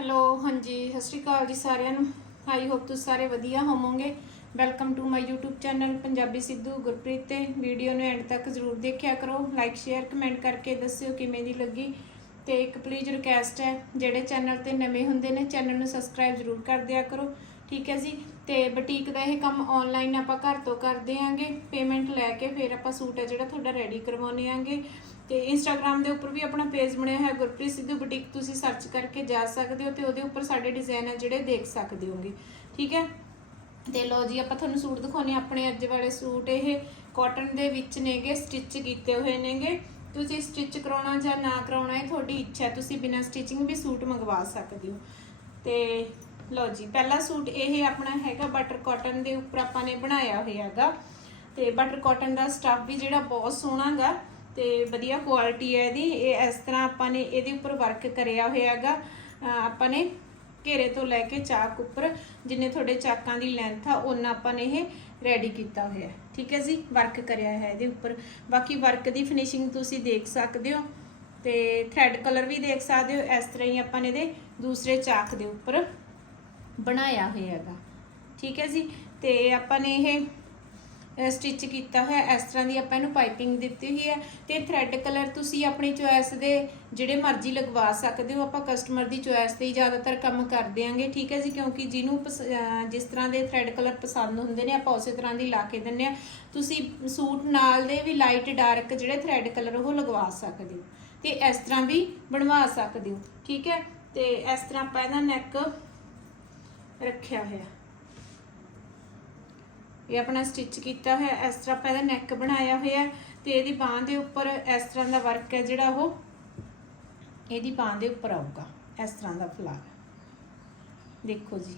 Hello, ਹਾਂਜੀ, ਸਤਿ ਸ਼੍ਰੀ ਅਕਾਲ ਜੀ ਸਾਰਿਆਂ ਨੂੰ। ਆਈ ਹੋਪ ਤੁਸੀਂ ਸਾਰੇ ਵਧੀਆ ਹੋਵੋਗੇ। Welcome to my YouTube channel Punjabi Sidhu Gurpreet ਤੇ ਵੀਡੀਓ ਨੂੰ ਐਂਡ ਤੱਕ ਜ਼ਰੂਰ ਦੇਖਿਆ ਕਰੋ। ਲਾਈਕ ਸ਼ੇਅਰ ਕਮੈਂਟ ਕਰਕੇ ਦੱਸਿਓ ਕਿਵੇਂ ਦੀ ਲੱਗੀ। ਤੇ ਇੱਕ ਪਲੀਜ਼ ਰਿਕਵੈਸਟ ਹੈ, ਜਿਹੜੇ ਚੈਨਲ ਤੇ ਨਵੇਂ ਹੁੰਦੇ ਨੇ ਚੈਨਲ ਨੂੰ ਸਬਸਕ੍ਰਾਈਬ ਜ਼ਰੂਰ ਕਰ ਦਿਆ ਕਰੋ। ਠੀਕ ਹੈ ਜੀ? ਤੇ ਬੁਟੀਕ ਦਾ ਇਹ ਕੰਮ ਆਨਲਾਈਨ ਆਪਾਂ ਘਰ ਤੋਂ ਕਰਦੇ ਆਂਗੇ ਪੇਮੈਂਟ ਲੈ ਕੇ ਫਿਰ ਆਪਾਂ ਸੂਟ ਹੈ ਜਿਹੜਾ ਤੁਹਾਡਾ ਰੈਡੀ ਕਰਵਾਉਣੇ ਆਂਗੇ। ਤੇ ਇੰਸਟਾਗ੍ਰam ਦੇ ਉੱਪਰ ਵੀ ਆਪਣਾ ਪੇਜ ਬਣਿਆ ਹੋਇਆ, ਗੁਰਪ੍ਰੀਤ ਸਿੱਧੂ ਬੁਟੀਕ ਤੁਸੀਂ ਸਰਚ ਕਰਕੇ ਜਾ ਸਕਦੇ ਹੋ ਤੇ ਉਹਦੇ ਉੱਪਰ ਸਾਡੇ ਡਿਜ਼ਾਈਨ ਹੈ ਜਿਹੜੇ ਦੇਖ ਸਕਦੇ ਹੋਗੇ। ਠੀਕ ਹੈ? ਤੇ ਲੋ ਜੀ, ਆਪਾਂ ਤੁਹਾਨੂੰ ਸੂਟ ਦਿਖਾਉਣੇ ਆ ਆਪਣੇ ਅੱਜ ਵਾਲੇ ਸੂਟ ਇਹ ਕਾਟਨ ਦੇ ਵਿੱਚ ਨੇਗੇ ਸਟਿਚ ਕੀਤੇ ਹੋਏ ਨੇਗੇ। ਤੁਸੀਂ ਸਟਿਚ ਕਰਾਉਣਾ ਜਾਂ ਨਾ ਕਰਾਉਣਾ, ਇਹ ਤੁਹਾਡੀ ਇੱਛਾ ਤੁਸੀਂ ਬਿਨਾਂ ਸਟਿਚਿੰਗ ਵੀ ਸੂਟ ਮੰਗਵਾ ਸਕਦੇ ਹੋ। ਤੇ ਲਓ ਜੀ, ਪਹਿਲਾ ਸੂਟ ਇਹ ਆਪਣਾ ਹੈਗਾ ਬਟਰ ਕਾਟਨ ਦੇ ਉੱਪਰ ਆਪਾਂ ਨੇ ਬਣਾਇਆ ਹੋਇਆ ਹੈਗਾ ਤੇ ਬਟਰ ਕਾਟਨ ਦਾ ਸਟੱਫ ਵੀ ਜਿਹੜਾ ਬਹੁਤ ਸੋਹਣਾਗਾ ਤੇ ਵਧੀਆ ਕੁਆਲਿਟੀ ਹੈ ਇਹਦੀ। ਇਹ ਇਸ ਤਰ੍ਹਾਂ ਆਪਾਂ ਨੇ ਇਹਦੇ ਉੱਪਰ ਵਰਕ ਕਰਿਆ ਹੋਇਆ ਹੈਗਾ ਆਪਾਂ ਨੇ ਘੇਰੇ ਤੋਂ ਲੈ ਕੇ ਚਾਕ ਉੱਪਰ ਜਿੰਨੇ ਤੁਹਾਡੇ ਚਾਕਾਂ ਦੀ ਲੈਂਥ ਆ ਉਹਨਾਂ ਆਪਾਂ ਨੇ ਇਹ ਰੈਡੀ ਕੀਤਾ ਹੋਇਆ। ਠੀਕ ਹੈ ਜੀ ਵਰਕ ਕਰਿਆ ਹੈ ਇਹਦੇ ਉੱਪਰ। ਬਾਕੀ ਵਰਕ ਦੀ ਫਿਨਿਸ਼ਿੰਗ ਤੁਸੀਂ ਦੇਖ ਸਕਦੇ ਹੋ ਤੇ ਥ੍ਰੈਡ ਕਲਰ ਵੀ ਦੇਖ ਸਕਦੇ ਹੋ। ਇਸ ਤਰ੍ਹਾਂ ਹੀ ਆਪਾਂ ਨੇ ਇਹਦੇ ਦੂਸਰੇ ਚਾਕ ਦੇ ਉੱਪਰ ਬਣਾਇਆ ਹੋਇਆ ਹੈਗਾ ਠੀਕ ਹੈ ਜੀ? ਤੇ ਆਪਾਂ ਨੇ ਇਹ ਸਟਿਚ ਕੀਤਾ ਹੋਇਆ, ਇਸ ਤਰ੍ਹਾਂ ਦੀ ਆਪਾਂ ਇਹਨੂੰ ਪਾਈਪਿੰਗ ਦਿੱਤੀ ਹੋਈ ਹੈ ਤੇ ਥ੍ਰੈਡ ਕਲਰ ਤੁਸੀਂ ਆਪਣੀ ਚੋਇਸ ਦੇ ਜਿਹੜੇ ਮਰਜ਼ੀ ਲਗਵਾ ਸਕਦੇ ਹੋ, ਆਪਾਂ ਕਸਟਮਰ ਦੀ ਚੋਇਸ ਤੇ ਹੀ ਜ਼ਿਆਦਾਤਰ ਕੰਮ ਕਰਦੇ ਆਂਗੇ ਠੀਕ ਹੈ ਜੀ? ਕਿਉਂਕਿ ਜਿਹਨੂੰ ਪਸ- ਜਿਸ ਤਰ੍ਹਾਂ ਦੇ ਥ੍ਰੈਡ ਕਲਰ ਪਸੰਦ ਹੁੰਦੇ ਨੇ, ਆਪਾਂ ਉਸੇ ਤਰ੍ਹਾਂ ਦੀ ਲਾ ਕੇ ਦਿੰਨੇ ਆ ਤੁਸੀਂ ਸੂਟ ਨਾਲ ਦੇ ਵੀ ਲਾਈਟ ਡਾਰਕ ਜਿਹੜੇ ਥ੍ਰੈਡ ਕਲਰ ਉਹ ਲਗਵਾ ਸਕਦੇ ਹੋ ਤੇ ਇਸ ਤਰ੍ਹਾਂ ਵੀ ਬਣਵਾ ਸਕਦੇ ਹੋ, ਠੀਕ ਹੈ? ਤੇ ਇਸ ਤਰ੍ਹਾਂ ਆਪਾਂ ਇਹਦਾ ਨੈਕ ਰੱਖਿਆ ਹੋਇਆ। ਇਹ ਆਪਣਾ ਸਟਿਚ ਕੀਤਾ ਹੋਇਆ, ਇਸ ਤਰ੍ਹਾਂ ਆਪਾਂ ਇਹਦਾ ਨੈਕ ਬਣਾਇਆ ਹੋਇਆ ਤੇ ਇਹਦੀ ਬਾਹ ਦੇ ਉੱਪਰ ਇਸ ਤਰ੍ਹਾਂ ਦਾ ਵਰਕ ਹੈ ਜਿਹੜਾ ਉਹ, ਇਹਦੀ ਬਾਹ ਦੇ ਉੱਪਰ ਆਊਗਾ, ਇਸ ਤਰ੍ਹਾਂ ਦਾ ਫਲਾਰ ਦੇਖੋ ਜੀ।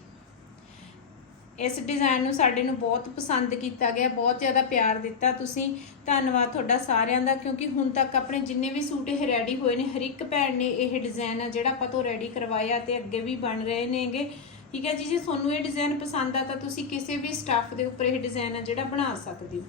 ਇਸ ਡਿਜ਼ਾਈਨ ਨੂੰ ਸਾਡੇ ਨੂੰ ਬਹੁਤ ਪਸੰਦ ਕੀਤਾ ਗਿਆ, ਬਹੁਤ ਜ਼ਿਆਦਾ ਪਿਆਰ ਦਿੱਤਾ ਤੁਸੀਂ। ਧੰਨਵਾਦ ਤੁਹਾਡਾ ਸਾਰਿਆਂ ਦਾ, ਕਿਉਂਕਿ ਹੁਣ ਤੱਕ ਆਪਣੇ ਜਿੰਨੇ ਵੀ ਸੂਟ ਇਹ ਰੈਡੀ ਹੋਏ ਨੇ, ਹਰ ਇੱਕ ਭੈਣ ਨੇ ਇਹ ਡਿਜ਼ਾਈਨ ਆ ਜਿਹੜਾ ਆਪਾਂ ਤੋਂ ਰੈਡੀ ਕਰਵਾਇਆ ਤੇ ਅੱਗੇ ਵੀ ਬਣ ਰਹੇ ਨੇਗੇ। ਠੀਕ ਹੈ ਜੀ, ਜੇ ਤੁਹਾਨੂੰ ਇਹ ਡਿਜ਼ਾਈਨ ਪਸੰਦ ਆ ਤਾਂ ਤੁਸੀਂ ਕਿਸੇ ਵੀ ਸਟੱਫ ਦੇ ਉੱਪਰ ਇਹ ਡਿਜ਼ਾਈਨ ਆ ਜਿਹੜਾ ਬਣਾ ਸਕਦੇ ਹੋ।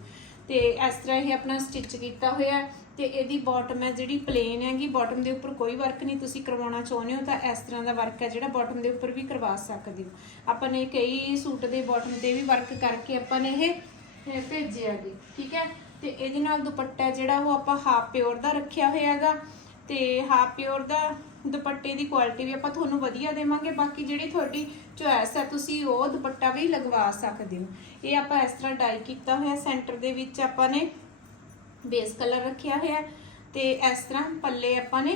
ਤੇ ਇਸ ਤਰ੍ਹਾਂ ਇਹ ਆਪਣਾ ਸਟਿਚ ਕੀਤਾ ਹੋਇਆ ਹੈ ਤੇ ਇਹਦੀ ਬਾਟਮ ਹੈ ਜਿਹੜੀ ਪਲੇਨ ਹੈਗੀ ਬਾਟਮ ਦੇ ਉੱਪਰ ਕੋਈ ਵਰਕ ਨਹੀਂ, ਤੁਸੀਂ ਕਰਵਾਉਣਾ ਚਾਹੁੰਦੇ ਹੋ ਤਾਂ ਇਸ ਤਰ੍ਹਾਂ ਦਾ ਵਰਕ ਹੈ ਜਿਹੜਾ ਬਾਟਮ ਦੇ ਉੱਪਰ ਵੀ ਕਰਵਾ ਸਕਦੇ ਹੋ। ਆਪਾਂ ਨੇ ਕਈ ਸੂਟ ਦੇ ਬਾਟਮ ਤੇ ਵੀ ਵਰਕ ਕਰਕੇ ਆਪਾਂ ਨੇ ਇਹ ਇਹ ਭੇਜਿਆ ਜੀ ਠੀਕ ਹੈ? ਤੇ ਇਹਦੇ ਨਾਲ ਦੁਪੱਟਾ ਜਿਹੜਾ ਉਹ ਆਪਾਂ ਹਾਫ ਪਿਓਰ ਦਾ ਰੱਖਿਆ ਹੋਇਆ ਹੈਗਾ ਤੇ ਹਾਫ ਪਿਓਰ ਦਾ ਦੁਪੱਟੇ ਦੀ ਕੁਆਲਿਟੀ ਵੀ ਆਪਾਂ ਤੁਹਾਨੂੰ ਵਧੀਆ ਦੇਵਾਂਗੇ, ਬਾਕੀ ਜਿਹੜੀ ਤੁਹਾਡੀ ਚੋਇਸ ਹੈ ਤੁਸੀਂ ਉਹ ਦੁਪੱਟਾ ਵੀ ਲਗਵਾ ਸਕਦੇ ਹੋ। ਇਹ ਆਪਾਂ ਇਸ ਤਰ੍ਹਾਂ ਡਾਈ ਕੀਤਾ ਹੋਇਆ ਸੈਂਟਰ ਦੇ ਵਿੱਚ ਆਪਾਂ ਨੇ ਬੇਸ ਕਲਰ ਰੱਖਿਆ ਹੋਇਆ ਹੈ ਤੇ ਇਸ ਤਰ੍ਹਾਂ ਪੱਲੇ ਆਪਾਂ ਨੇ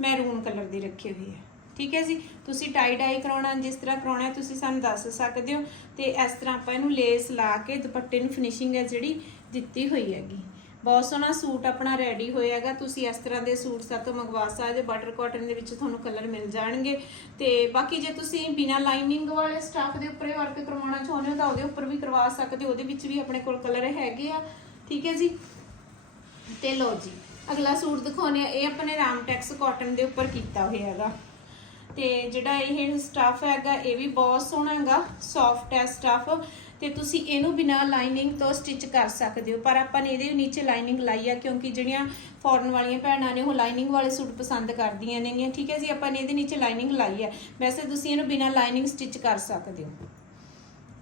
ਮੈਰੂਨ ਕਲਰ ਦੀ ਰੱਖੀ ਹੋਈ ਹੈ। ਠੀਕ ਹੈ ਜੀ? ਤੁਸੀਂ ਟਾਈ ਡਾਈ ਕਰਾਉਣਾ, ਜਿਸ ਤਰ੍ਹਾਂ ਕਰਾਉਣਾ ਤੁਸੀਂ ਸਾਨੂੰ ਦੱਸ ਸਕਦੇ ਹੋ। ਤੇ ਇਸ ਤਰ੍ਹਾਂ ਆਪਾਂ ਇਹਨੂੰ ਲੇਸ ਲਾ ਕੇ ਦੁਪੱਟੇ ਨੂੰ ਫਿਨਿਸ਼ਿੰਗ ਹੈ ਜਿਹੜੀ ਦਿੱਤੀ ਹੋਈ ਹੈਗੀ। ਬਹੁਤ ਸੋਹਣਾ ਸੂਟ ਆਪਣਾ ਰੈਡੀ ਹੋਇਆਗਾ। ਤੁਸੀਂ ਇਸ ਤਰ੍ਹਾਂ ਦੇ ਸੂਟ ਸਾਤੋਂ ਮੰਗਵਾ ਸਕਦੇ ਬਟਰ ਕਾਟਨ ਦੇ ਵਿੱਚ ਤੁਹਾਨੂੰ ਕਲਰ ਮਿਲ ਜਾਣਗੇ। ਤੇ ਬਾਕੀ ਜੇ ਤੁਸੀਂ ਬਿਨਾ ਲਾਈਨਿੰਗ ਵਾਲੇ ਸਟਾਫ ਦੇ ਉੱਪਰ ਵਰਕ ਕਰਵਾਉਣਾ ਚਾਹੁੰਦੇ ਹੋ, ਤਾਂ ਉਹਦੇ ਉੱਪਰ ਵੀ ਕਰਵਾ ਸਕਦੇ ਹੋ। ਉਹਦੇ ਵਿੱਚ ਵੀ ਆਪਣੇ ਕੋਲ ਕਲਰ ਹੈਗੇ ਆ। ਠੀਕ ਹੈ ਜੀ? ਤੇ ਲੋ ਜੀ, ਅਗਲਾ ਸੂਟ ਦਿਖਾਉਨੇ ਆ ਇਹ ਆਪਣੇ ਰਾਮਟੈਕਸ ਕਾਟਨ ਦੇ ਉੱਪਰ ਕੀਤਾ ਹੋਇਆ ਹੈਗਾ ਤੇ ਜਿਹੜਾ ਇਹ ਸਟਫ ਹੈਗਾ, ਇਹ ਵੀ ਬਹੁਤ ਸੋਹਣਾ ਹੈਗਾ। ਸੌਫਟ ਹੈ ਸਟਫ ਤੇ ਤੁਸੀਂ ਇਹਨੂੰ ਬਿਨਾ ਲਾਈਨਿੰਗ ਤੋਂ ਸਟਿਚ ਕਰ ਸਕਦੇ ਹੋ। ਪਰ ਆਪਾਂ ਨੇ ਇਹਦੇ ਨੀਚੇ ਲਾਈਨਿੰਗ ਲਾਈ ਆ, ਕਿਉਂਕਿ ਜਿਹੜੀਆਂ ਫੋਰਨ ਵਾਲੀਆਂ ਭੈਣਾਂ ਨੇ ਉਹ ਲਾਈਨਿੰਗ ਵਾਲੇ ਸੂਟ ਪਸੰਦ ਕਰਦੀਆਂ ਨੇਗੀਆਂ। ਠੀਕ ਹੈ ਜੀ, ਆਪਾਂ ਨੇ ਇਹਦੇ ਨੀਚੇ ਲਾਈਨਿੰਗ ਲਾਈ ਆ। ਵੈਸੇ ਤੁਸੀਂ ਇਹਨੂੰ ਬਿਨਾ ਲਾਈਨਿੰਗ ਸਟਿਚ ਕਰ ਸਕਦੇ ਹੋ।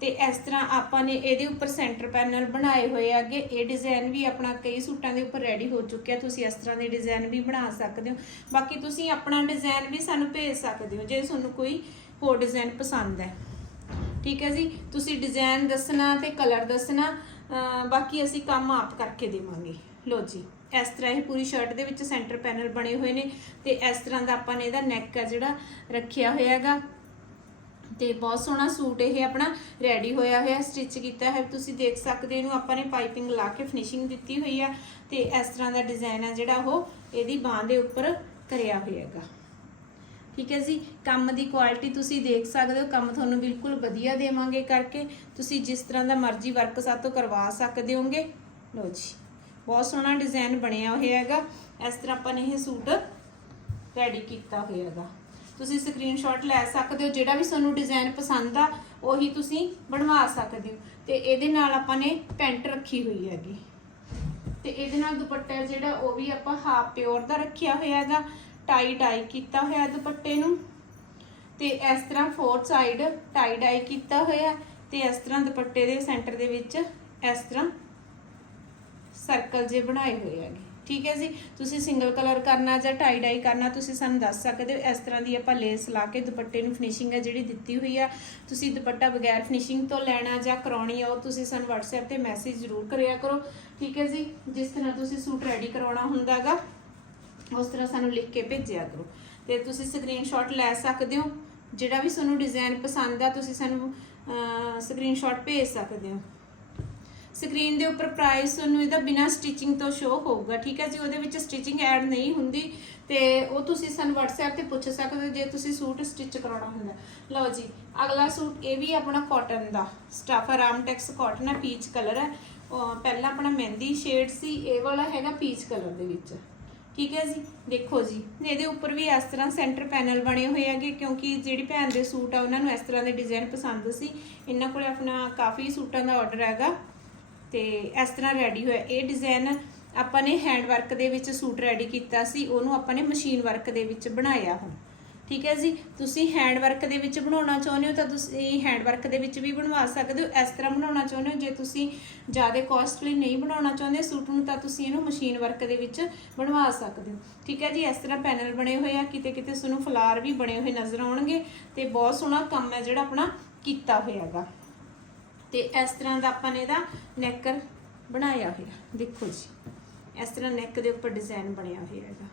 ਤੇ ਇਸ ਤਰ੍ਹਾਂ ਆਪਾਂ ਨੇ ਇਹਦੇ ਉੱਪਰ ਸੈਂਟਰ ਪੈਨਲ ਬਣਾਏ ਹੋਏ ਆ ਅੱਗੇ। ਇਹ ਡਿਜ਼ਾਈਨ ਵੀ ਆਪਣਾ ਕਈ ਸੂਟਾਂ ਦੇ ਉੱਪਰ ਰੈਡੀ ਹੋ ਚੁੱਕਿਆ ਤੁਸੀਂ ਇਸ ਤਰ੍ਹਾਂ ਦੇ ਡਿਜ਼ਾਈਨ ਵੀ ਬਣਾ ਸਕਦੇ ਹੋ। ਬਾਕੀ ਤੁਸੀਂ ਆਪਣਾ ਡਿਜ਼ਾਈਨ ਵੀ ਸਾਨੂੰ ਭੇਜ ਸਕਦੇ ਹੋ, ਜੇ ਤੁਹਾਨੂੰ ਕੋਈ ਹੋਰ ਡਿਜ਼ਾਈਨ ਪਸੰਦ ਹੈ। ਠੀਕ ਹੈ ਜੀ? ਤੁਸੀਂ ਡਿਜ਼ਾਈਨ ਦੱਸਣਾ ਤੇ ਕਲਰ ਦੱਸਣਾ ਬਾਕੀ ਅਸੀਂ ਕੰਮ ਆਪ ਕਰਕੇ ਦੇਵਾਂਗੇ। ਲੋ ਜੀ, ਇਸ ਤਰ੍ਹਾਂ ਇਹ ਪੂਰੀ ਸ਼ਰਟ ਦੇ ਵਿੱਚ ਸੈਂਟਰ ਪੈਨਲ ਬਣੇ ਹੋਏ ਨੇ ਤੇ ਇਸ ਤਰ੍ਹਾਂ ਦਾ ਆਪਾਂ ਨੇ ਇਹਦਾ ਨੈਕ ਆ ਜਿਹੜਾ ਰੱਖਿਆ ਹੋਇਆ ਹੈਗਾ। ਤੇ ਬਹੁਤ ਸੋਹਣਾ ਸੂਟ ਇਹ ਆਪਣਾ ਰੈਡੀ ਹੋਇਆ ਹੋਇਆ ਸਟਿਚ ਕੀਤਾ ਹੈ ਤੁਸੀਂ ਦੇਖ ਸਕਦੇ ਹੋ ਇਹਨੂੰ ਆਪਾਂ ਨੇ ਪਾਈਪਿੰਗ ਲਾ ਕੇ ਫਿਨਿਸ਼ਿੰਗ ਦਿੱਤੀ ਹੋਈ ਆ ਤੇ ਇਸ ਤਰ੍ਹਾਂ ਦਾ ਡਿਜ਼ਾਈਨ ਆ ਜਿਹੜਾ ਉਹ ਇਹਦੀ ਬਾਹ ਦੇ ਉੱਪਰ ਕਰਿਆ ਹੋਇਆ ਹੈਗਾ। ਠੀਕ ਹੈ ਜੀ? ਕੰਮ ਦੀ ਕੁਆਲਿਟੀ ਤੁਸੀਂ ਦੇਖ ਸਕਦੇ ਹੋ। ਕੰਮ ਤੁਹਾਨੂੰ ਬਿਲਕੁਲ ਵਧੀਆ ਦੇਵਾਂਗੇ ਕਰਕੇ। ਤੁਸੀਂ ਜਿਸ ਤਰ੍ਹਾਂ ਦਾ ਮਰਜ਼ੀ ਵਰਕ ਸਾਤੋਂ ਕਰਵਾ ਸਕਦੇ ਹੋਗੇ। ਲੋ ਜੀ, ਬਹੁਤ ਸੋਹਣਾ ਡਿਜ਼ਾਈਨ ਬਣਿਆ ਹੋਇਆ ਹੈਗਾ। ਇਸ ਤਰ੍ਹਾਂ ਆਪਾਂ ਨੇ ਇਹ ਸੂਟ ਰੈਡੀ ਕੀਤਾ ਹੋਇਆ ਹੈਗਾ। ਤੁਸੀਂ ਸਕਰੀਨਸ਼ਾਟ ਲੈ ਸਕਦੇ ਹੋ। ਜਿਹੜਾ ਵੀ ਤੁਹਾਨੂੰ ਡਿਜ਼ਾਈਨ ਪਸੰਦ ਆ, ਉਹੀ ਤੁਸੀਂ ਬਣਵਾ ਸਕਦੇ ਹੋ। ਤੇ ਇਹਦੇ ਨਾਲ ਆਪਾਂ ਨੇ ਪੈਂਟ ਰੱਖੀ ਹੋਈ ਹੈਗੀ। ਤੇ ਇਹਦੇ ਨਾਲ ਦੁਪੱਟਾ ਜਿਹੜਾ, ਉਹ ਵੀ ਆਪਾਂ ਹਾਫ ਪਿਓਰ ਦਾ ਰੱਖਿਆ ਹੋਇਆ ਹੈਗਾ। ਟਾਈ ਡਾਈ ਕੀਤਾ ਹੋਇਆ ਦੁਪੱਟੇ ਨੂੰ। ਤੇ ਇਸ ਤਰ੍ਹਾਂ ਫੋਰਥ ਸਾਈਡ ਟਾਈ ਡਾਈ ਕੀਤਾ ਹੋਇਆ ਤੇ ਇਸ ਤਰ੍ਹਾਂ ਦੁਪੱਟੇ ਦੇ ਸੈਂਟਰ ਦੇ ਵਿੱਚ ਇਸ ਤਰ੍ਹਾਂ ਸਰਕਲ ਜੇ ਬਣਾਏ ਹੋਏ ਹੈਗੇ। ਠੀਕ ਹੈ ਜੀ? ਤੁਸੀਂ ਸਿੰਗਲ ਕਲਰ ਕਰਨਾ ਜਾਂ ਟਾਈ ਡਾਈ ਕਰਨਾ, ਤੁਸੀਂ ਸਾਨੂੰ ਦੱਸ ਸਕਦੇ ਹੋ। ਇਸ ਤਰ੍ਹਾਂ ਦੀ ਆਪਾਂ ਲੇਸ ਲਾ ਕੇ ਦੁਪੱਟੇ ਨੂੰ ਫਿਨਿਸ਼ਿੰਗ ਹੈ ਜਿਹੜੀ ਦਿੱਤੀ ਹੋਈ ਆ। ਤੁਸੀਂ ਦੁਪੱਟਾ ਬਗੈਰ ਫਿਨਿਸ਼ਿੰਗ ਤੋਂ ਲੈਣਾ ਜਾਂ ਕਰਾਉਣੀ ਆ, ਉਹ ਤੁਸੀਂ ਸਾਨੂੰ WhatsApp ਤੇ ਮੈਸੇਜ ਜ਼ਰੂਰ ਕਰਿਆ ਕਰੋ। ਠੀਕ ਹੈ ਜੀ? ਜਿਸ ਤਰ੍ਹਾਂ ਤੁਸੀਂ ਸੂਟ ਰੈਡੀ ਕਰਵਾਉਣਾ ਹੁੰਦਾਗਾ ਉਸ ਤਰ੍ਹਾਂ ਸਾਨੂੰ ਲਿਖ ਕੇ ਭੇਜਿਆ ਕਰੋ। ਤੇ ਤੁਸੀਂ ਸਕਰੀਨਸ਼ਾਟ ਲੈ ਸਕਦੇ ਹੋ। ਜਿਹੜਾ ਵੀ ਤੁਹਾਨੂੰ ਡਿਜ਼ਾਈਨ ਪਸੰਦ ਆ, ਤੁਸੀਂ ਸਾਨੂੰ ਸਕਰੀਨਸ਼ਾਟ ਭੇਜ ਸਕਦੇ ਹੋ। ਸਕਰੀਨ ਦੇ ਉੱਪਰ ਪ੍ਰਾਈਸ ਤੁਹਾਨੂੰ ਇਹਦਾ ਬਿਨਾ ਸਟਿਚਿੰਗ ਤੋਂ ਸ਼ੋ ਹੋਊਗਾ, ਠੀਕ ਹੈ ਜੀ? ਉਹਦੇ ਵਿੱਚ ਸਟਿਚਿੰਗ ਐਡ ਨਹੀਂ ਹੁੰਦੀ। ਤੇ ਉਹ ਤੁਸੀਂ ਸਾਨੂੰ WhatsApp ਤੇ ਪੁੱਛ ਸਕਦੇ ਹੋ ਜੇ ਤੁਸੀਂ ਸੂਟ ਸਟਿਚ ਕਰਾਉਣਾ ਹੁੰਦਾ। ਲਓ ਜੀ, ਅਗਲਾ ਸੂਟ ਇਹ ਵੀ ਆਪਣਾ ਕਾਟਨ ਦਾ। ਸਟਫ ਆਰਾਮਟੈਕਸ ਕਾਟਨ ਹੈ ਪੀਚ ਕਲਰ ਹੈ ਉਹ ਪਹਿਲਾਂ ਆਪਣਾ ਮਹਿੰਦੀ ਸ਼ੇਡ ਸੀ, ਇਹ ਵਾਲਾ ਹੈਗਾ ਪੀਚ ਕਲਰ ਦੇ ਵਿੱਚ। ਠੀਕ ਹੈ ਜੀ ਦੇਖੋ ਜੀ, ਇਹਦੇ ਉੱਪਰ ਵੀ ਇਸ ਤਰ੍ਹਾਂ ਸੈਂਟਰ ਪੈਨਲ ਬਣੇ ਹੋਏ ਹੈਗੇ, ਕਿਉਂਕਿ ਜਿਹੜੀ ਭੈਣ ਦੇ ਸੂਟ ਆ, ਉਹਨਾਂ ਨੂੰ ਇਸ ਤਰ੍ਹਾਂ ਦੇ ਡਿਜ਼ਾਈਨ ਪਸੰਦ ਸੀ। ਇਹਨਾਂ ਕੋਲੇ ਆਪਣਾ ਕਾਫੀ ਸੂਟਾਂ ਦਾ ਆਰਡਰ ਹੈਗਾ ਤੇ ਇਸ ਤਰ੍ਹਾਂ ਰੈਡੀ ਹੋਇਆ। ਇਹ ਡਿਜ਼ਾਈਨ ਆਪਾਂ ਨੇ ਹੈਂਡ ਵਰਕ ਦੇ ਵਿੱਚ ਸੂਟ ਰੈਡੀ ਕੀਤਾ ਸੀ, ਉਹਨੂੰ ਆਪਾਂ ਨੇ ਮਸ਼ੀਨ ਵਰਕ ਦੇ ਵਿੱਚ ਬਣਾਇਆ ਹੁਣ। ਠੀਕ ਹੈ ਜੀ? ਤੁਸੀਂ ਹੈਂਡ ਵਰਕ ਦੇ ਵਿੱਚ ਬਣਾਉਣਾ ਚਾਹੁੰਦੇ ਹੋ ਤਾਂ ਤੁਸੀਂ ਹੈਂਡ ਵਰਕ ਦੇ ਵਿੱਚ ਵੀ ਬਣਵਾ ਸਕਦੇ ਹੋ। ਇਸ ਤਰ੍ਹਾਂ ਬਣਾਉਣਾ ਚਾਹੁੰਦੇ ਹੋ। ਜੇ ਤੁਸੀਂ ਜ਼ਿਆਦਾ ਕਾਸਟਲੀ ਨਹੀਂ ਬਣਾਉਣਾ ਚਾਹੁੰਦੇ ਸੂਟ ਨੂੰ ਤਾਂ ਤੁਸੀਂ ਇਹਨੂੰ ਮਸ਼ੀਨ ਵਰਕ ਦੇ ਵਿੱਚ ਬਣਵਾ ਸਕਦੇ ਹੋ। ਠੀਕ ਹੈ ਜੀ? ਇਸ ਤਰ੍ਹਾਂ ਪੈਨਲ ਬਣੇ ਹੋਏ ਆ। ਕਿਤੇ ਕਿਤੇ ਤੁਹਾਨੂੰ ਫਲਾਰ ਵੀ ਬਣੇ ਹੋਏ ਨਜ਼ਰ ਆਉਣਗੇ ਤੇ ਬਹੁਤ ਸੋਹਣਾ ਕੰਮ ਹੈ ਜਿਹੜਾ ਆਪਣਾ ਕੀਤਾ ਹੋਇਆ ਹੈਗਾ। ਤੇ ਇਸ ਤਰ੍ਹਾਂ ਦਾ ਆਪਾਂ ਨੇ ਇਹਦਾ ਨੈਕਰ ਬਣਾਇਆ ਹੋਇਆ। ਦੇਖੋ ਜੀ। ਇਸ ਤਰ੍ਹਾਂ ਨੈਕ ਦੇ ਉੱਪਰ ਡਿਜ਼ਾਈਨ ਬਣਿਆ ਹੋਇਆ ਹੈਗਾ।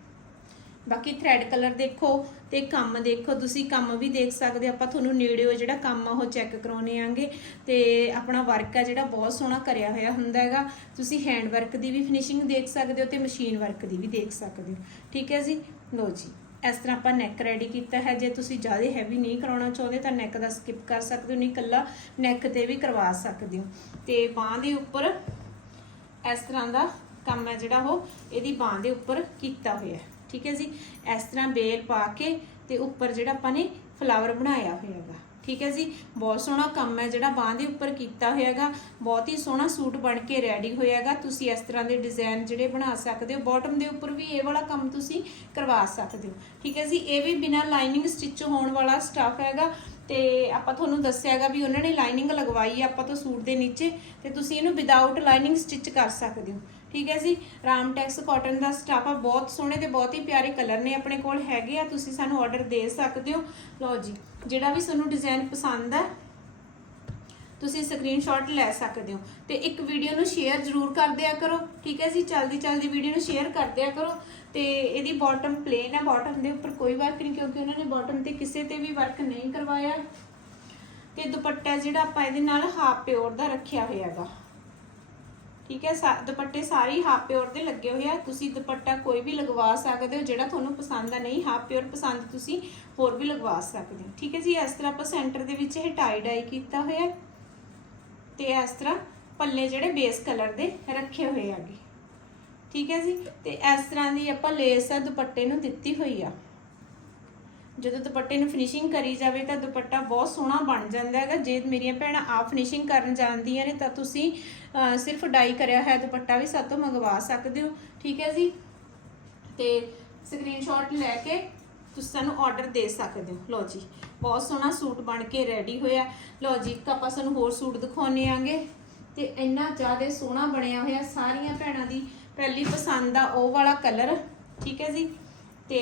ਬਾਕੀ ਥ੍ਰੈਡ ਕਲਰ ਦੇਖੋ ਤੇ ਕੰਮ ਦੇਖੋ, ਤੁਸੀਂ ਕੰਮ ਵੀ ਦੇਖ ਸਕਦੇ ਹੋ। ਆਪਾਂ ਤੁਹਾਨੂੰ ਨੇੜਿਓ ਜਿਹੜਾ ਕੰਮ ਆ ਉਹ ਚੈੱਕ ਕਰਾਉਣੇ ਆਂਗੇ ਤੇ ਆਪਣਾ ਵਰਕ ਆ ਜਿਹੜਾ ਬਹੁਤ ਸੋਹਣਾ ਕਰਿਆ ਹੋਇਆ ਹੁੰਦਾ ਹੈਗਾ। ਤੁਸੀਂ ਹੈਂਡ ਵਰਕ ਦੀ ਵੀ ਫਿਨਿਸ਼ਿੰਗ ਦੇਖ ਸਕਦੇ ਹੋ ਤੇ ਮਸ਼ੀਨ ਵਰਕ ਦੀ ਵੀ ਦੇਖ ਸਕਦੇ ਹੋ। ਠੀਕ ਹੈ ਜੀ? ਲੋ ਜੀ, ਇਸ ਤਰ੍ਹਾਂ ਆਪਾਂ ਨੈਕ ਰੈਡੀ ਕੀਤਾ ਹੈ। ਜੇ ਤੁਸੀਂ ਜ਼ਿਆਦਾ ਹੈਵੀ ਨਹੀਂ ਕਰਾਉਣਾ ਚਾਹੁੰਦੇ ਤਾਂ ਨੈਕ ਦਾ ਸਕਿਪ ਕਰ ਸਕਦੇ ਹੋ, ਨਹੀਂ ਕੱਲਾ ਨੈਕ ਤੇ ਵੀ ਕਰਵਾ ਸਕਦੇ ਹੋ। ਤੇ ਬਾਹ ਦੇ ਉੱਪਰ ਇਸ ਤਰ੍ਹਾਂ ਦਾ ਕੰਮ ਹੈ ਜਿਹੜਾ ਉਹ, ਇਹਦੀ ਬਾਹ ਦੇ ਉੱਪਰ ਕੀਤਾ ਹੋਇਆ ਹੈ। ਠੀਕ ਹੈ ਜੀ? ਇਸ ਤਰ੍ਹਾਂ ਬੇਲ ਪਾ ਕੇ ਤੇ ਉੱਪਰ ਜਿਹੜਾ ਆਪਾਂ ਨੇ ਫਲਾਵਰ ਬਣਾਇਆ ਹੋਇਆ ਹੈਗਾ ਠੀਕ ਹੈ ਜੀ? ਬਹੁਤ ਸੋਹਣਾ ਕੰਮ ਹੈ ਜਿਹੜਾ ਬਾਹ ਦੇ ਉੱਪਰ ਕੀਤਾ ਹੋਇਆ ਹੈਗਾ ਬਹੁਤ ਹੀ ਸੋਹਣਾ ਸੂਟ ਬਣ ਕੇ ਰੈਡੀ ਹੋਇਆ ਹੈਗਾ ਤੁਸੀਂ ਇਸ ਤਰ੍ਹਾਂ ਦੇ ਡਿਜ਼ਾਈਨ ਜਿਹੜੇ ਬਣਾ ਸਕਦੇ ਹੋ। ਬਾਟਮ ਦੇ ਉੱਪਰ ਵੀ ਇਹ ਵਾਲਾ ਕੰਮ ਤੁਸੀਂ ਕਰਵਾ ਸਕਦੇ ਹੋ। ਠੀਕ ਹੈ ਜੀ? ਇਹ ਵੀ ਬਿਨਾ ਲਾਈਨਿੰਗ ਸਟਿਚ ਹੋਣ ਵਾਲਾ ਸਟਫ ਹੈਗਾ। ਤੇ ਆਪਾਂ ਤੁਹਾਨੂੰ ਦੱਸਿਆ ਹੈਗਾ ਵੀ ਉਹਨਾਂ ਨੇ ਲਾਈਨਿੰਗ ਲਗਵਾਈ ਹੈ ਆਪਾਂ ਤੋਂ ਸੂਟ ਦੇ ਨੀਚੇ। ਤੇ ਤੁਸੀਂ ਇਹਨੂੰ ਵਿਦਆਊਟ ਲਾਈਨਿੰਗ ਸਟਿਚ ਕਰ ਸਕਦੇ ਹੋ। ਠੀਕ ਹੈ ਜੀ? ਰਾਮਟੈਕਸ ਕਾਟਨ ਦਾ ਸਟਾਫਾ ਬਹੁਤ ਸੋਹਣੇ ਤੇ ਬਹੁਤ ਹੀ ਪਿਆਰੇ ਕਲਰ ਨੇ ਆਪਣੇ ਕੋਲ ਹੈਗੇ ਆ, ਤੁਸੀਂ ਸਾਨੂੰ ਆਰਡਰ ਦੇ ਸਕਦੇ ਹੋ। ਲਓ ਜੀ, ਜਿਹੜਾ ਵੀ ਤੁਹਾਨੂੰ ਡਿਜ਼ਾਈਨ ਪਸੰਦ ਹੈ ਤੁਸੀਂ ਸਕਰੀਨਸ਼ਾਟ ਲੈ ਸਕਦੇ ਹੋ। ਤੇ ਇੱਕ ਵੀਡੀਓ ਨੂੰ ਸ਼ੇਅਰ ਜ਼ਰੂਰ ਕਰ ਦਿਆ ਕਰੋ, ਠੀਕ ਹੈ ਜੀ? ਜਲਦੀ ਜਲਦੀ ਵੀਡੀਓ ਨੂੰ ਸ਼ੇਅਰ ਕਰ ਦਿਆ ਕਰੋ। ਤੇ ਇਹਦੀ ਬਾਟਮ ਪਲੇਨ ਹੈ ਬਾਟਮ ਦੇ ਉੱਪਰ ਕੋਈ ਵਰਕ ਨਹੀਂ, ਕਿਉਂਕਿ ਉਹਨਾਂ ਨੇ ਬਾਟਮ ਤੇ ਕਿਸੇ ਤੇ ਵੀ ਵਰਕ ਨਹੀਂ ਕਰਵਾਇਆ। ਤੇ ਦੁਪੱਟਾ ਜਿਹੜਾ ਆਪਾਂ ਇਹਦੇ ਨਾਲ ਹਾਫ ਪਿਓਰ ਦਾ ਰੱਖਿਆ ਹੋਇਆ ਹੈਗਾ। ਠੀਕ ਹੈ, ਸਾ- ਦੁਪੱਟੇ ਸਾਰੇ ਹਾਫ ਪਿਓਰ ਦੇ ਲੱਗੇ ਹੋਏ ਆ। ਤੁਸੀਂ ਦੁਪੱਟਾ ਕੋਈ ਵੀ ਲਗਵਾ ਸਕਦੇ ਹੋ, ਜਿਹੜਾ ਤੁਹਾਨੂੰ ਪਸੰਦ ਆ। ਨਹੀਂ ਹਾਫ ਪਿਓਰ ਪਸੰਦ ਤੁਸੀਂ ਹੋਰ ਵੀ ਲਗਵਾ ਸਕਦੇ ਹੋ। ਠੀਕ ਹੈ ਜੀ, ਇਸ ਤਰ੍ਹਾਂ ਆਪਾਂ ਸੈਂਟਰ ਦੇ ਵਿੱਚ ਇਹ ਟਾਈ ਡਾਈ ਕੀਤਾ ਹੋਇਆ ਹੈ ਤੇ ਇਸ ਤਰ੍ਹਾਂ ਪੱਲੇ ਜਿਹੜੇ ਬੇਸ ਕਲਰ ਦੇ ਰੱਖੇ ਹੋਏ ਆਗੇ ਠੀਕ ਹੈ ਜੀ, ਤੇ ਇਸ ਤਰ੍ਹਾਂ ਦੀ ਆਪਾਂ ਲੇਸ ਆ, ਦੁਪੱਟੇ ਨੂੰ ਦਿੱਤੀ ਹੋਈ ਆ। ਜਦੋਂ ਦੁਪੱਟੇ ਨੂੰ ਫਿਨਿਸ਼ਿੰਗ ਕਰੀ ਜਾਵੇ ਤਾਂ ਦੁਪੱਟਾ ਬਹੁਤ ਸੋਹਣਾ ਬਣ ਜਾਂਦਾ ਹੈਗਾ। ਜੇ ਮੇਰੀਆਂ ਭੈਣਾਂ ਆਪ ਫਿਨਿਸ਼ਿੰਗ ਕਰਨ ਜਾਣਦੀਆਂ ਨੇ ਤਾਂ ਤੁਸੀਂ ਸਿਰਫ ਡਾਈ ਕਰਿਆ ਹੋਇਆ ਦੁਪੱਟਾ ਵੀ ਸਾਤੋਂ ਮੰਗਵਾ ਸਕਦੇ ਹੋ। ਠੀਕ ਹੈ ਜੀ? ਤੇ ਸਕਰੀਨਸ਼ਾਟ ਲੈ ਕੇ ਤੁਸੀਂ ਸਾਨੂੰ ਆਰਡਰ ਦੇ ਸਕਦੇ ਹੋ। ਲਓ ਜੀ, ਬਹੁਤ ਸੋਹਣਾ ਸੂਟ ਬਣ ਕੇ ਰੈਡੀ ਹੋਇਆ। ਲਓ ਜੀ, ਇੱਕ ਆਪਾਂ ਸਾਨੂੰ ਹੋਰ ਸੂਟ ਦਿਖਾਉਣੇ ਆਂਗੇ। ਤੇ ਇੰਨਾ ਜ਼ਿਆਦਾ ਸੋਹਣਾ ਬਣਿਆ ਹੋਇਆ, ਸਾਰੀਆਂ ਭੈਣਾਂ ਦੀ ਪਹਿਲੀ ਪਸੰਦ ਆ ਉਹ ਵਾਲਾ ਕਲਰ ਠੀਕ ਹੈ ਜੀ? ਤੇ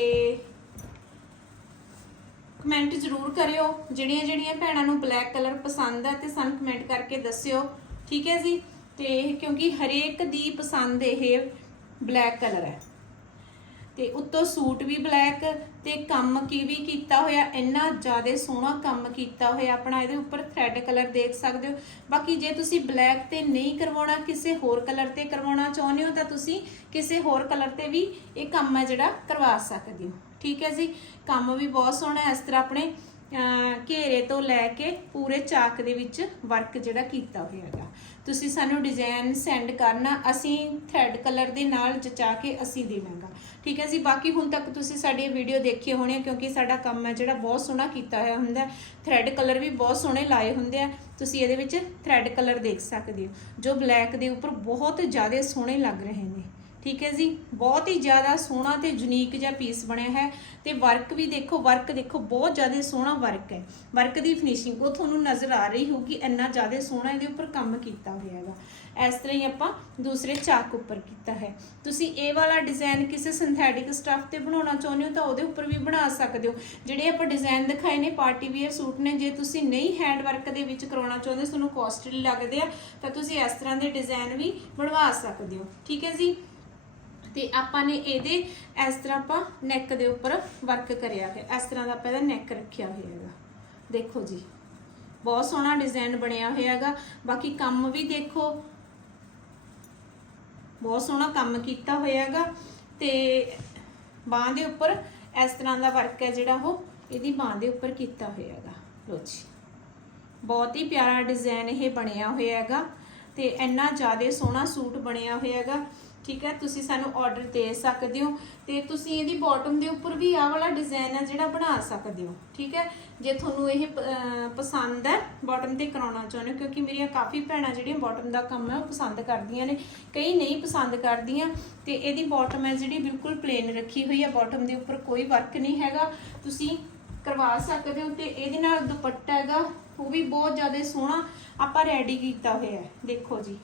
ਕਮੈਂਟ ਜ਼ਰੂਰ ਕਰਿਓ। ਜਿਹੜੀਆਂ ਜਿਹੜੀਆਂ ਭੈਣਾਂ ਨੂੰ ਬਲੈਕ ਕਲਰ ਪਸੰਦ ਆ ਤੇ ਸਾਨੂੰ ਕਮੈਂਟ ਕਰਕੇ ਦੱਸਿਓ। ਠੀਕ ਹੈ ਜੀ? ਤੇ ਕਿਉਂਕਿ ਹਰੇਕ ਦੀ ਪਸੰਦ ਇਹ ਬਲੈਕ ਕਲਰ ਹੈ। ਤੇ ਉੱਤੋਂ ਸੂਟ ਵੀ ਬਲੈਕ ਤੇ ਕੰਮ ਕੀ ਵੀ ਕੀਤਾ ਹੋਇਆ, ਇੰਨਾ ਜ਼ਿਆਦਾ ਸੋਹਣਾ ਕੰਮ ਕੀਤਾ ਹੋਇਆ, ਆਪਣਾ ਇਹਦੇ ਉੱਪਰ ਥ੍ਰੈਡ ਕਲਰ ਦੇਖ ਸਕਦੇ ਹੋ। ਬਾਕੀ ਜੇ ਤੁਸੀਂ ਬਲੈਕ ਤੇ ਨਹੀਂ ਕਰਵਾਉਣਾ, ਕਿਸੇ ਹੋਰ ਕਲਰ ਤੇ ਕਰਵਾਉਣਾ ਚਾਹੁੰਦੇ ਹੋ, ਤਾਂ ਤੁਸੀਂ ਕਿਸੇ ਹੋਰ ਕਲਰ ਤੇ ਵੀ ਇਹ ਕੰਮ ਹੈ ਜਿਹੜਾ ਕਰਵਾ ਸਕਦੇ ਹੋ। ਠੀਕ ਹੈ ਜੀ? ਕੰਮ ਵੀ ਬਹੁਤ ਸੋਹਣਾ ਹੈ, ਇਸ ਤਰ੍ਹਾਂ ਆਪਣੇ ਘੇਰੇ ਤੋਂ ਲੈ ਕੇ ਪੂਰੇ ਚਾਕ ਦੇ ਵਿੱਚ ਵਰਕ ਜਿਹੜਾ ਕੀਤਾ ਹੋਇਆ ਹੈਗਾ। ਤੁਸੀਂ ਸਾਨੂੰ ਡਿਜ਼ਾਈਨ ਸੈਂਡ ਕਰਨਾ, ਅਸੀਂ ਥ੍ਰੈਡ ਕਲਰ ਦੇ ਨਾਲ ਜਚਾ ਕੇ ਅਸੀਂ ਦੇਵਾਂਗਾ। ਠੀਕ ਹੈ ਜੀ? ਬਾਕੀ ਹੁਣ ਤੱਕ ਤੁਸੀਂ ਸਾਡੀ ਵੀਡੀਓ ਦੇਖੀ ਹੋਣੀ ਹੈ ਕਿਉਂਕਿ ਸਾਡਾ ਕੰਮ ਹੈ ਜਿਹੜਾ ਬਹੁਤ ਸੋਹਣਾ ਕੀਤਾ ਹੋਇਆ ਹੁੰਦਾ ਥ੍ਰੈਡ ਕਲਰ ਵੀ ਬਹੁਤ ਸੋਹਣੇ ਲਾਏ ਹੁੰਦੇ ਆ। ਤੁਸੀਂ ਇਹਦੇ ਵਿੱਚ ਥ੍ਰੈਡ ਕਲਰ ਦੇਖ ਸਕਦੇ ਹੋ, ਜੋ ਬਲੈਕ ਦੇ ਉੱਪਰ ਬਹੁਤ ਜ਼ਿਆਦਾ ਸੋਹਣੇ ਲੱਗ ਰਹੇ ਨੇ। ਠੀਕ ਹੈ ਜੀ? ਬਹੁਤ ਹੀ ਜ਼ਿਆਦਾ ਸੋਹਣਾ ਤੇ ਯੂਨੀਕ ਜਿਹਾ ਪੀਸ ਬਣਿਆ ਹੈ ਤੇ ਵਰਕ ਵੀ ਦੇਖੋ ਵਰਕ ਦੇਖੋ, ਬਹੁਤ ਜ਼ਿਆਦਾ ਸੋਹਣਾ ਵਰਕ ਹੈ। ਵਰਕ ਦੀ ਫਿਨਿਸ਼ਿੰਗ ਉਹ ਤੁਹਾਨੂੰ ਨਜ਼ਰ ਆ ਰਹੀ ਹੋਊਗੀ, ਇੰਨਾ ਜ਼ਿਆਦਾ ਸੋਹਣਾ ਇਹਦੇ ਉੱਪਰ ਕੰਮ ਕੀਤਾ ਹੋਇਆ ਹੈਗਾ। ਇਸ ਤਰ੍ਹਾਂ ਹੀ ਆਪਾਂ ਦੂਸਰੇ ਚਾਕ ਉੱਪਰ ਕੀਤਾ ਹੈ। ਤੁਸੀਂ ਇਹ ਵਾਲਾ ਡਿਜ਼ਾਈਨ ਕਿਸੇ ਸਿੰਥੈਟਿਕ ਸਟੱਫ ਤੇ ਬਣਾਉਣਾ ਚਾਹੁੰਦੇ ਹੋ ਤਾਂ ਉਹਦੇ ਉੱਪਰ ਵੀ ਬਣਾ ਸਕਦੇ ਹੋ। ਜਿਹੜੇ ਆਪਾਂ ਡਿਜ਼ਾਈਨ ਦਿਖਾਏ ਨੇ ਪਾਰਟੀ ਵੇਅਰ ਸੂਟ ਨੇ, ਜੇ ਤੁਸੀਂ ਨਹੀਂ ਹੈਂਡ ਵਰਕ ਦੇ ਵਿੱਚ ਕਰਾਉਣਾ ਚਾਹੁੰਦੇ, ਤੁਹਾਨੂੰ ਕੋਸਟਲੀ ਲੱਗਦੇ ਆ, ਤਾਂ ਤੁਸੀਂ ਇਸ ਤਰ੍ਹਾਂ ਦੇ ਡਿਜ਼ਾਈਨ ਵੀ ਬਣਵਾ ਸਕਦੇ ਹੋ। ਠੀਕ ਹੈ ਜੀ? ਤੇ ਆਪਾਂ ਨੇ ਇਹਦੇ ਇਸ ਤਰ੍ਹਾਂ ਆਪਾਂ ਨੈਕ ਦੇ ਉੱਪਰ ਵਰਕ ਕਰਿਆ ਹੋਇਆ। ਇਸ ਤਰ੍ਹਾਂ ਦਾ ਆਪਾਂ ਇਹਦਾ ਨੈਕ ਰੱਖਿਆ ਹੋਇਆ ਹੈਗਾ। ਦੇਖੋ ਜੀ, ਬਹੁਤ ਸੋਹਣਾ ਡਿਜ਼ਾਈਨ ਬਣਿਆ ਹੋਇਆ ਹੈਗਾ। ਬਾਕੀ ਕੰਮ ਵੀ ਦੇਖੋ। ਬਹੁਤ ਸੋਹਣਾ ਕੰਮ ਕੀਤਾ ਹੋਇਆ ਹੈਗਾ। ਤੇ ਬਾਹ ਦੇ ਉੱਪਰ ਇਸ ਤਰ੍ਹਾਂ ਦਾ ਵਰਕ ਹੈ ਜਿਹੜਾ ਉਹ ਇਹਦੀ ਬਾਹ ਦੇ ਉੱਪਰ ਕੀਤਾ ਹੋਇਆ ਹੈਗਾ। ਲੋ ਜੀ। ਬਹੁਤ ਹੀ ਪਿਆਰਾ ਡਿਜ਼ਾਈਨ ਇਹ ਬਣਿਆ ਹੋਇਆ ਹੈਗਾ। ਤੇ ਇੰਨਾ ਜ਼ਿਆਦਾ ਸੋਹਣਾ ਸੂਟ ਬਣਿਆ ਹੋਇਆ ਹੈਗਾ। ਠੀਕ ਹੈ? ਤੁਸੀਂ ਸਾਨੂੰ ਆਰਡਰ ਦੇ ਸਕਦੇ ਹੋ ਤੇ ਤੁਸੀਂ ਇਹਦੀ ਬਾਟਮ ਦੇ ਉੱਪਰ ਵੀ ਆਹ ਵਾਲਾ ਡਿਜ਼ਾਈਨ ਹੈ ਜਿਹੜਾ ਬਣਾ ਸਕਦੇ ਹੋ, ਠੀਕ ਹੈ? ਜੇ ਤੁਹਾਨੂੰ ਇਹ ਪਸੰਦ ਹੈ ਬਾਟਮ ਤੇ ਕਰਾਉਣਾ ਚਾਹੁੰਦੇ ਹੋ, ਕਿਉਂਕਿ ਮੇਰੀਆਂ ਕਾਫੀ ਭੈਣਾਂ ਜਿਹੜੀਆਂ ਬਾਟਮ ਦਾ ਕੰਮ ਹੈ, ਉਹ ਪਸੰਦ ਕਰਦੀਆਂ ਨੇ। ਕਈ ਨਹੀਂ ਪਸੰਦ ਕਰਦੀਆਂ ਤੇ ਇਹਦੀ ਬਾਟਮ ਹੈ ਜਿਹੜੀ ਬਿਲਕੁਲ ਪਲੇਨ ਰੱਖੀ ਹੋਈ ਹੈ ਬਾਟਮ ਦੇ ਉੱਪਰ ਕੋਈ ਵਰਕ ਨਹੀਂ ਹੈਗਾ। ਤੁਸੀਂ ਕਰਵਾ ਸਕਦੇ ਹੋ ਤੇ ਇਹਦੇ ਨਾਲ ਦੁਪੱਟਾ ਹੈਗਾ, ਉਹ ਵੀ ਬਹੁਤ ਜ਼ਿਆਦਾ ਸੋਹਣਾ। ਆਪਾਂ ਰੈਡੀ ਕੀਤਾ ਹੋਇਆ ਹੈ, ਦੇਖੋ ਜੀ।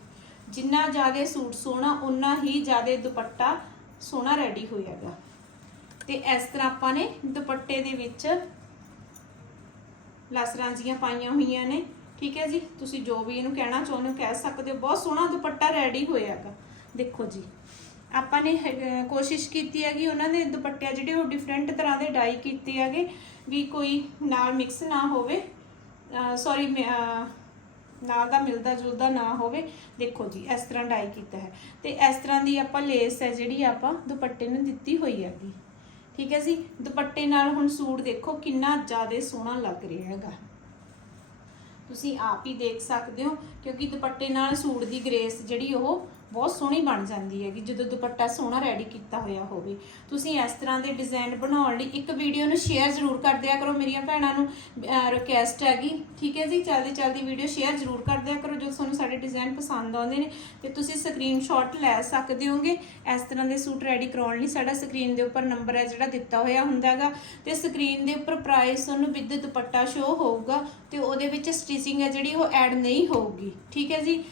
ਜਿੰਨਾ ਜ਼ਿਆਦਾ ਸੂਟ ਸੋਹਣਾ ਉਨਾ ਹੀ ਜ਼ਿਆਦਾ ਦੁਪੱਟਾ ਸੋਹਣਾ ਰੈਡੀ ਹੋਇਆਗਾ ਤੇ ਇਸ ਤਰ੍ਹਾਂ ਆਪਾਂ ਨੇ ਦੁਪੱਟੇ ਦੇ ਵਿੱਚ ਲਸਰਾਂ ਜੀਆਂ ਪਾਈਆਂ ਹੋਈਆਂ ਨੇ। ਠੀਕ ਹੈ ਜੀ? ਤੁਸੀਂ ਜੋ ਵੀ ਇਹਨੂੰ ਕਹਿਣਾ ਚਾਹੁੰਦੇ ਹੋ, ਕਹਿ ਸਕਦੇ ਹੋ। ਬਹੁਤ ਸੋਹਣਾ ਦੁਪੱਟਾ ਰੈਡੀ ਹੋਇਆਗਾ। ਦੇਖੋ ਜੀ, ਆਪਾਂ ਨੇ ਕੋਸ਼ਿਸ਼ ਕੀਤੀ ਹੈਗੀ ਉਹਨਾਂ ਦੇ ਦੁਪੱਟੇ ਜਿਹੜੇ ਉਹ ਡਿਫਰੈਂਟ ਤਰ੍ਹਾਂ ਦੇ ਡਾਈ ਕੀਤੇ ਹੈਗੇ, ਵੀ ਕੋਈ ਨਾਲ ਮਿਕਸ ਨਾ ਹੋਵੇ। ਸੌਰੀ ਨਾਲ ਦਾ ਮਿਲਦਾ ਜੁਲਦਾ ਨਾ ਹੋਵੇ, ਦੇਖੋ ਜੀ, ਇਸ ਤਰ੍ਹਾਂ ਡਾਈ ਕੀਤਾ ਹੈ। ਤੇ ਇਸ ਤਰ੍ਹਾਂ ਦੀ ਆਪਾਂ ਲੇਸ ਹੈ ਜਿਹੜੀ ਆਪਾਂ ਦੁਪੱਟੇ ਨੂੰ ਦਿੱਤੀ ਹੋਈ ਹੈਗੀ। ਠੀਕ ਹੈ ਜੀ? ਦੁਪੱਟੇ ਨਾਲ ਹੁਣ ਸੂਟ ਦੇਖੋ ਕਿੰਨਾ ਜ਼ਿਆਦਾ ਸੋਹਣਾ ਲੱਗ ਰਿਹਾ ਹੈਗਾ। ਤੁਸੀਂ ਆਪ ਹੀ ਦੇਖ ਸਕਦੇ ਹੋ, ਕਿਉਂਕਿ ਦੁਪੱਟੇ ਨਾਲ ਸੂਟ ਦੀ ਗ੍ਰੇਸ ਜਿਹੜੀ ਉਹ ਬਹੁਤ ਸੋਹਣੀ ਬਣ ਜਾਂਦੀ ਹੈਗੀ, ਜਦੋਂ ਦੁਪੱਟਾ ਸੋਹਣਾ ਰੈਡੀ ਕੀਤਾ ਹੋਇਆ ਹੋਵੇ। ਤੁਸੀਂ ਇਸ ਤਰ੍ਹਾਂ ਦੇ ਡਿਜ਼ਾਈਨ ਬਣਾਉਣ ਲਈ ਇੱਕ ਵੀਡੀਓ ਨੂੰ ਸ਼ੇਅਰ ਜ਼ਰੂਰ ਕਰ ਦਿਆ ਕਰੋ ਮੇਰੀਆਂ ਭੈਣਾਂ ਨੂੰ ਰਿਕੁਐਸਟ ਹੈਗੀ। ਠੀਕ ਹੈ ਜੀ? ਜਲਦੀ ਜਲਦੀ ਵੀਡੀਓ ਸ਼ੇਅਰ ਜ਼ਰੂਰ ਕਰ ਦਿਆ ਕਰੋ ਜੋ ਤੁਹਾਨੂੰ ਸਾਡੇ ਡਿਜ਼ਾਈਨ ਪਸੰਦ ਆਉਂਦੇ ਨੇ। ਤੇ ਤੁਸੀਂ ਸਕਰੀਨਸ਼ਾਟ ਲੈ ਸਕਦੇ ਹੋਗੇ। ਇਸ ਤਰ੍ਹਾਂ ਦੇ ਸੂਟ ਰੈਡੀ ਕਰਾਉਣ ਲਈ ਸਾਡਾ ਸਕਰੀਨ ਦੇ ਉੱਪਰ ਨੰਬਰ ਹੈ ਜਿਹੜਾ ਦਿੱਤਾ ਹੋਇਆ ਹੁੰਦਾ ਹੈਗਾ। ਤੇ ਸਕਰੀਨ ਦੇ ਉੱਪਰ ਪ੍ਰਾਈਸ ਤੁਹਾਨੂੰ ਵਿਦ ਦੁਪੱਟਾ ਸ਼ੋ ਹੋਊਗਾ ਤੇ ਉਹਦੇ ਵਿੱਚ ਸਟਿਚਿੰਗ ਹੈ ਜਿਹੜੀ ਉਹ ਐਡ ਨਹੀਂ ਹੋਊਗੀ। ਠੀਕ ਹੈ ਜੀ?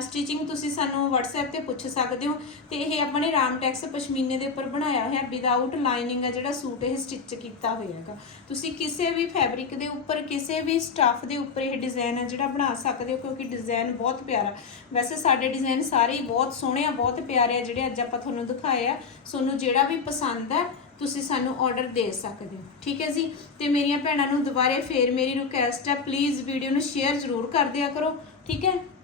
ਸਟਿਚਿੰਗ ਤੁਸੀਂ ਸਾਨੂੰ WhatsApp ਤੇ ਪੁੱਛ ਸਕਦੇ ਹੋ। ਤੇ ਇਹ ਆਪਣੇ ਰਾਮਟੈਕਸ ਪਸ਼ਮੀਨੇ ਦੇ ਉੱਪਰ ਬਣਾਇਆ ਹੋਇਆ ਵਿਦਆਊਟ ਲਾਈਨਿੰਗ ਆ ਜਿਹੜਾ ਸੂਟ ਇਹ ਸਟਿਚ ਕੀਤਾ ਹੋਇਆ ਹੈਗਾ। ਤੁਸੀਂ ਕਿਸੇ ਵੀ ਫੈਬਰਿਕ ਦੇ ਉੱਪਰ, ਕਿਸੇ ਵੀ ਸਟਾਫ ਦੇ ਉੱਪਰ ਇਹ ਡਿਜ਼ਾਈਨ ਹੈ ਜਿਹੜਾ ਬਣਾ ਸਕਦੇ ਹੋ, ਕਿਉਂਕਿ ਡਿਜ਼ਾਈਨ ਬਹੁਤ ਪਿਆਰਾ। ਵੈਸੇ ਸਾਡੇ ਡਿਜ਼ਾਈਨ ਸਾਰੇ ਹੀ ਬਹੁਤ ਸੋਹਣੇ ਆ, ਬਹੁਤ ਪਿਆਰੇ ਆ, ਜਿਹੜੇ ਅੱਜ ਆਪਾਂ ਤੁਹਾਨੂੰ ਦਿਖਾਏ ਆ। ਤੁਹਾਨੂੰ ਜਿਹੜਾ ਵੀ ਪਸੰਦ ਹੈ, ਤੁਸੀਂ ਸਾਨੂੰ ਆਰਡਰ ਦੇ ਸਕਦੇ ਹੋ। ਠੀਕ ਹੈ ਜੀ? ਤੇ ਮੇਰੀਆਂ ਭੈਣਾਂ ਨੂੰ ਦੁਬਾਰੇ ਫੇਰ ਮੇਰੀ ਰਿਕੁਐਸਟ ਹੈ ਪਲੀਜ਼ ਵੀਡੀਓ ਨੂੰ ਸ਼ੇਅਰ ਜ਼ਰੂਰ ਕਰ ਦਿਆ ਕਰੋ। ਠੀਕ ਹੈ?